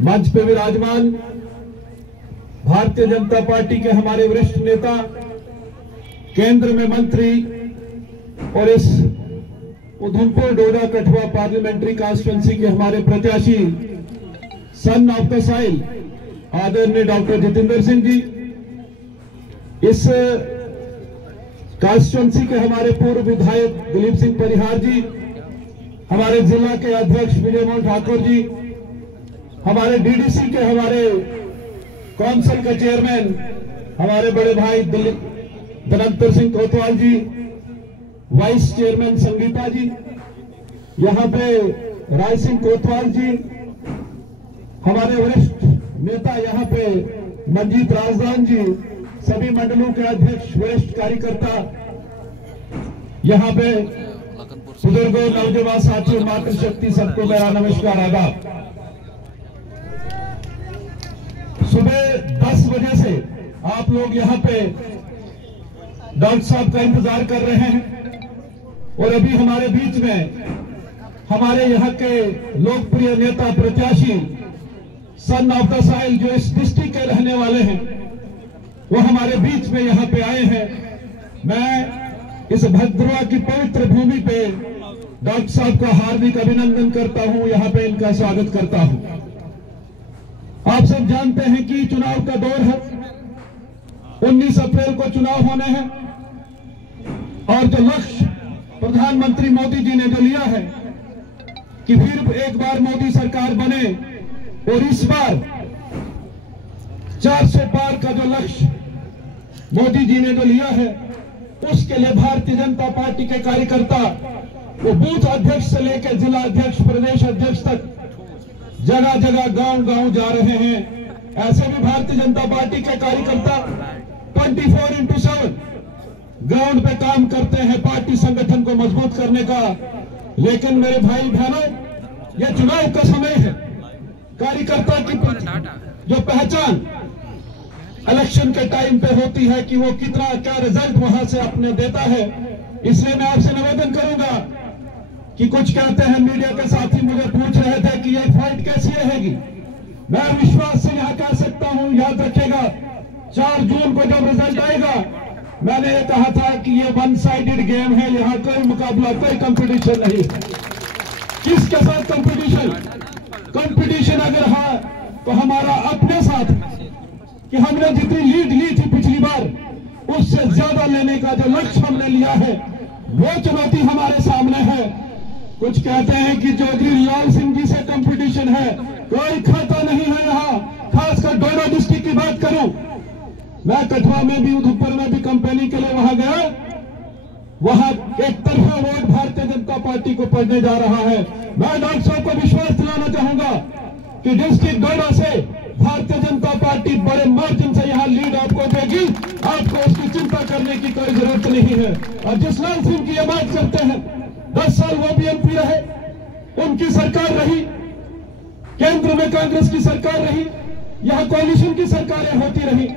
मंच पे विराजमान भारतीय जनता पार्टी के हमारे वरिष्ठ नेता, केंद्र में मंत्री और इस उधमपुर डोडा कठुआ पार्लियामेंट्री कॉन्स्टिट्यूंसी के हमारे प्रत्याशी सन ऑफ द साइल आदरणीय डॉक्टर जितेंद्र सिंह जी, इस कॉन्स्टिट्यूंसी के हमारे पूर्व विधायक दिलीप सिंह परिहार जी, हमारे जिला के अध्यक्ष विजय मोहन ठाकुर जी, हमारे डीडीसी के हमारे काउंसिल के चेयरमैन हमारे बड़े भाई धनंतर सिंह कोतवाल जी, वाइस चेयरमैन संगीता जी, यहाँ पे राय सिंह कोतवाल जी, हमारे वरिष्ठ नेता यहाँ पे मंजीत राजदान जी, सभी मंडलों के अध्यक्ष, वरिष्ठ कार्यकर्ता, यहाँ पे बुजुर्गों, नौजवान साथियों, मातृशक्ति, सबको मेरा नमस्कार, आदाब। सुबह 10 बजे से आप लोग यहाँ पे डॉक्टर साहब का इंतजार कर रहे हैं और अभी हमारे बीच में हमारे यहाँ के लोकप्रिय नेता प्रत्याशी सन ऑफ द साइल जो इस डिस्ट्रिक्ट के रहने वाले हैं वो हमारे बीच में यहाँ पे आए हैं। मैं इस भद्रवा की पवित्र भूमि पे डॉक्टर साहब का हार्दिक अभिनंदन करता हूं, यहाँ पे इनका स्वागत करता हूं। आप सब जानते हैं कि चुनाव का दौर है, 19 अप्रैल को चुनाव होने हैं और जो लक्ष्य प्रधानमंत्री मोदी जी ने जो लिया है कि फिर एक बार मोदी सरकार बने और इस बार 400 पार का जो लक्ष्य मोदी जी ने जो लिया है, उसके लिए भारतीय जनता पार्टी के कार्यकर्ता वो बूथ अध्यक्ष से लेकर जिला अध्यक्ष, प्रदेश अध्यक्ष तक जगह जगह गांव-गांव जा रहे हैं। ऐसे भी भारतीय जनता पार्टी के कार्यकर्ता 24x7 ग्राउंड पे काम करते हैं पार्टी संगठन को मजबूत करने का। लेकिन मेरे भाई बहनों, यह चुनाव का समय है। कार्यकर्ता की जो पहचान इलेक्शन के टाइम पे होती है कि वो कितना क्या रिजल्ट वहां से अपने देता है। इसलिए मैं आपसे निवेदन करूंगा कि कुछ कहते हैं मीडिया के साथी मुझे पूछ रहे थे कि ये फाइट कैसी रहेगी। मैं विश्वास से यहां कह सकता हूं, याद रखेगा 4 जून को जब रिजल्ट आएगा, मैंने ये कहा था कि ये 1 साइडेड गेम है, यहाँ कोई मुकाबला, कोई कंपटीशन नहीं है। किसके साथ कंपटीशन? कंपटीशन अगर है तो हमारा अपने साथ कि हमने जितनी लीड ली थी पिछली बार, उससे ज्यादा लेने का जो लक्ष्य हमने लिया है, वो चुनौती हमारे सामने है। कुछ कहते हैं कि चौधरी लाल सिंह जी से कंपटीशन है, कोई खाता नहीं है यहाँ। खासकर डोडा डिस्ट्रिक्ट की बात करूं, मैं कठुआ में भी, उधमपुर में भी कंपनी के लिए वहां गया, वहां एक तरफा वोट भारतीय जनता पार्टी को पड़ने जा रहा है। मैं डॉक्टर साहब को विश्वास दिलाना चाहूंगा कि डिस्ट्रिक्ट डोडा से भारतीय जनता पार्टी बड़े मार्जिन से यहां लीड आपको देगी। आपको उसकी चिंता करने की कोई जरूरत नहीं है। और जिस लाल सिंह की ये बात करते हैं, 10 साल वो भी एमपी रहे, उनकी सरकार रही, केंद्र में कांग्रेस की सरकार रही, यहां कोalition की सरकारें होती रही।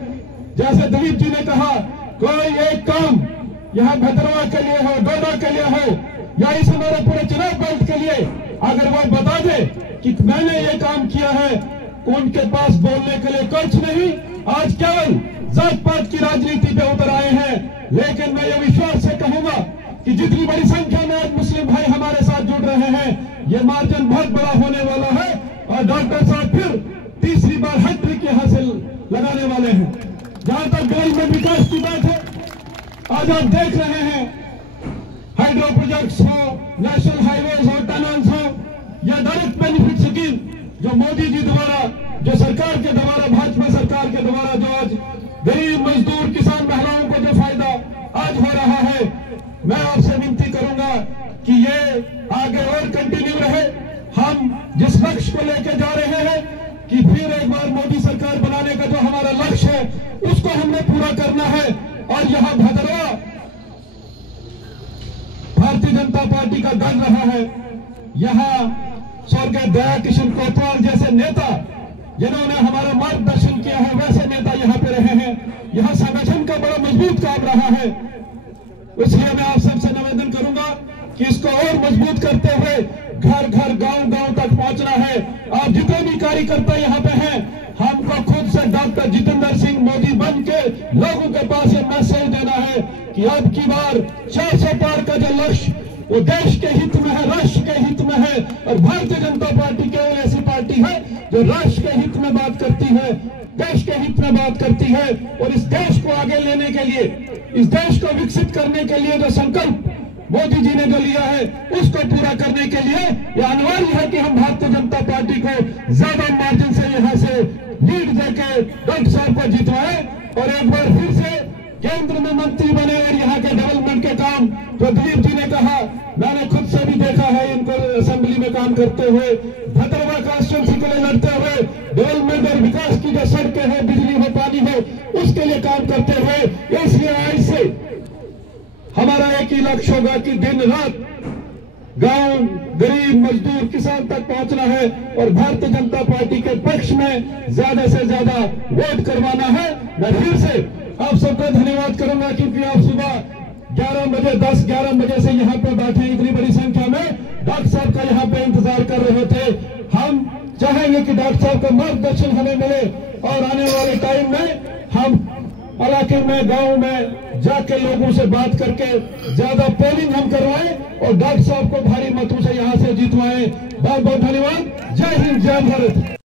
जैसे दिलीप जी ने कहा, कोई एक काम यहां भद्रवा के लिए हो, डोडा के लिए हो, या इस हमारे पूरे चुनाव बेल्ट के लिए अगर वो बता दे कि मैंने ये काम किया है, उनके पास बोलने के लिए कुछ नहीं। आज केवल जात पात की राजनीति पे उतर आए हैं। लेकिन मैं ये विश्वास से कहूंगा कि जितनी बड़ी संख्या में आज मुस्लिम भाई हमारे साथ जुड़ रहे हैं, ये मार्जिन बहुत बड़ा होने वाला है और डॉक्टर साहब फिर तीसरी बार हैट्रिक यहां से लगाने वाले हैं। जहां तक देश में विकास की बात है, आज आप देख रहे हैं हाइड्रो प्रोजेक्ट्स हो, नेशनल हाईवेज हो, टनल्स हो, या डायरेक्ट बेनिफिट स्कीम जो मोदी जी द्वारा, जो सरकार के द्वारा, भाजपा सरकार के द्वारा जो आज गरीब मजदूर किसान महिलाओं को जो फायदा आज हो रहा है, मैं आपसे विनती करूंगा कि ये आगे और कंटिन्यू रहे। हम जिस लक्ष्य को लेकर जा रहे हैं कि फिर एक बार मोदी सरकार बनाने का जो हमारा लक्ष्य है, उसको हमने पूरा करना है। और यहाँ भद्रवा भारतीय जनता पार्टी का गढ़ रहा है। यहाँ स्वर्गीय दया किशन कोतवाल जैसे नेता जिन्होंने हमारा मार्गदर्शन किया है, वैसे नेता यहाँ पे रहे हैं। यहाँ संगठन का बड़ा मजबूत काम रहा है। इसलिए मैं आप सबसे निवेदन करूंगा कि इसको और मजबूत करते हुए घर घर गांव गांव तक पहुंचना है। आप और जितने भी कार्यकर्ता यहाँ पे हैं, हमको खुद से डॉक्टर जितेंद्र सिंह मोदी बन के लोगों के पास ये मैसेज देना है कि अब की बार 400 पार का जो लक्ष्य वो देश के हित में है, राष्ट्र के हित में है। और भारतीय जनता पार्टी केवल ऐसी पार्टी है जो राष्ट्र के हित में बात करती है, देश के हित में बात करती है। और इस देश को आगे लेने के लिए, इस देश को विकसित करने के लिए जो संकल्प मोदी जी ने जो लिया है, उसको पूरा करने के लिए यह अनिवार्य है कि हम भारतीय जनता पार्टी को ज्यादा मार्जिन से यहाँ से लीड देके डॉक्टर साहब को जितवाए और एक बार फिर से केंद्र में मंत्री बने। और यहाँ के डेवलपमेंट के काम जो दिलीप जी ने कहा, मैंने खुद से भी देखा है इनको असेंबली में काम करते हुए, भद्रवा कॉन्स्टिट्यूंसी के लिए लड़ते हुए, डेवलपमेंट और विकास की जो सड़कें हैं, बिजली हो, पानी हो, उसके लिए काम करते हुए। इसलिए आज से हमारा एक ही लक्ष्य होगा कि दिन रात गांव, गरीब, मजदूर, किसान तक पहुंचना है और भारतीय जनता पार्टी के पक्ष में ज्यादा से ज्यादा वोट करवाना है। मैं फिर से आप सबका धन्यवाद करूंगा क्योंकि आप सुबह 11 बजे 10-11 बजे से यहाँ पे बैठे, इतनी बड़ी संख्या में डॉक्टर साहब का यहाँ पे इंतजार कर रहे थे। हम चाहेंगे कि डॉक्टर साहब का मार्गदर्शन हमें मिले और आने वाले टाइम में हम इलाके में, गांव में जाके लोगों से बात करके ज्यादा पोलिंग हम करवाएं और डॉक्टर साहब को भारी मतों से यहाँ से जीतवाएं। बहुत बहुत धन्यवाद। जय हिंद, जय भारत।